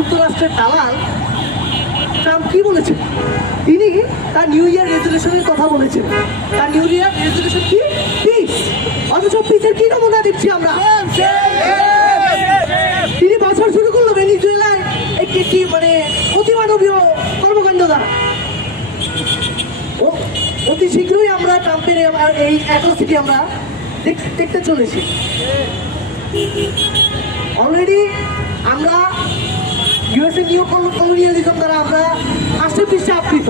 যুক্তরাষ্ট্রের দালাল ট্রাম্প কি বলেছেন? তিনি তার নিউ ইয়ার রেজলিউশনের কথা বলেছেন। তার নিউ ইয়ার রেজলিউশন কি? পিস। অথচ পিসের কি নমুনা দিচ্ছি আমরা? তিনি বছর শুরু করলো ভেনিজুয়েলায় একটি মানে অতিমানবীয় কর্মকাণ্ড দ্বারা। অতি শীঘ্রই আমরা ট্রাম্পের এই অ্যাট্রসিটি আমরা দেখতে চলেছি। অলরেডি আমরা ইউএসএ নিউ কলোনিয়ালিজম দ্বারা আমরা আষ্টে পৃষ্ঠে আবৃত।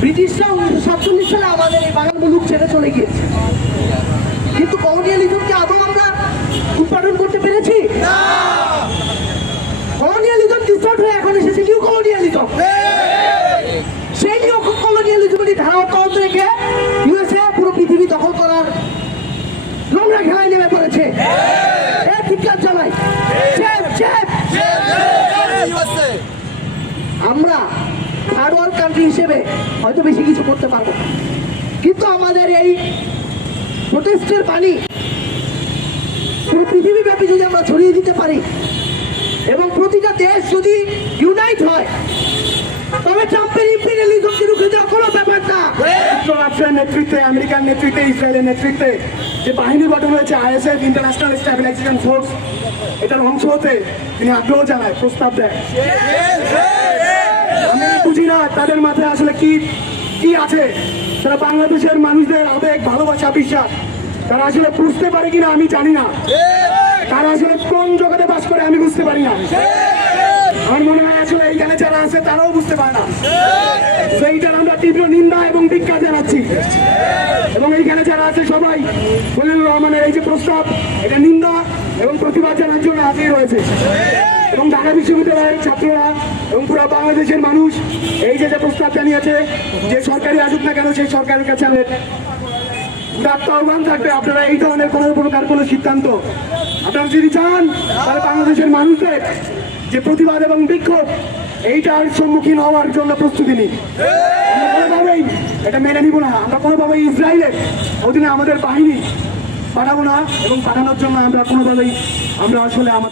ব্রিটিশরা 1947 সালে আমাদের এই বাগান মুলুক ছেড়ে চলে গিয়েছে, কিন্তু কলোনিয়ালিজমকে আদৌ আমরা উৎপাদন করতে পেরেছি? কলোনিয়ালিজম ডিস্টার্ট হয়ে এখন এসেছে নিউ কলোনিয়ালিজম। সেই নিউ কলোনিয়ালিজমের ধারা অব্যাহত রেখে ইউএসএ পুরো পৃথিবী দখল করার নোংরা খেলায় নেমে পড়েছে। চিৎকার চালাই। আমরা থার্ড ওয়ার্ল্ড কান্ট্রি হিসেবে হয়তো বেশি কিছু করতে পারবো, কিন্তু আমাদের এই প্রোটেস্টের বাণী পুরো পৃথিবীব্যাপী যদি আমরা ছড়িয়ে দিতে পারি এবং প্রতিটা দেশ যদি ইউনাইট হয়, তবে ট্রাম্পের ইম্পেরিয়ালিজমকে রুখে দেওয়া কোনো ব্যাপার না। যুক্তরাষ্ট্রের নেতৃত্বে, আমেরিকার নেতৃত্বে, ইসরায়েলের নেতৃত্বে যে বাহিনী গঠন হয়েছে আইএসএফ, ইন্টারন্যাশনাল স্ট্যাবিলাইজেশন ফোর্স, এটার অংশ হতে তিনি আগ্রহ জানায়, প্রস্তাব দেয়। আমি বুঝি না তাদের মাথায় আসলে কি কি আছে। তারা বাংলাদেশের মানুষদের আবেগ, ভালোবাসা, বিশ্বাস তারা আসলে বুঝতে পারে কিনা আমি জানি না। তারা আসলে কোন জগতে বাস করে আমি বুঝতে পারি না। আমার মনে হয় আসলে এইখানে যারা আছে তারাও বুঝতে পারে না। সেইটার আমরা তীব্র নিন্দা এবং ধিক্কার জানাচ্ছি। এবং এইখানে যারা আছে সবাই খলিলুর রহমানের এই যে প্রস্তাব, এটা নিন্দা এবং প্রতিবাদ জানার জন্য হাজির রয়েছে। এবং ঢাকা বিশ্ববিদ্যালয়ের ছাত্ররা এবং পুরো বাংলাদেশের মানুষ এই যে প্রস্তাব জানিয়েছে, যে সরকারি আসুক না কেন সেই সরকারের কাছে আহ্বান থাকবে, আপনারা এই ধরনের কোনো প্রকার কোনো সিদ্ধান্ত আপনারা যদি চান, তাহলে বাংলাদেশের মানুষদের যে প্রতিবাদ এবং বিক্ষোভ এইটার সম্মুখীন হওয়ার জন্য প্রস্তুতি নিই। আমরা কোনোভাবেই এটা মেনে নিব না। আমরা কোনোভাবেই ইসরায়েলের অধীনে আমাদের বাহিনী পাঠাবো না এবং পাঠানোর জন্য আমরা কোনোভাবেই আমরা আসলে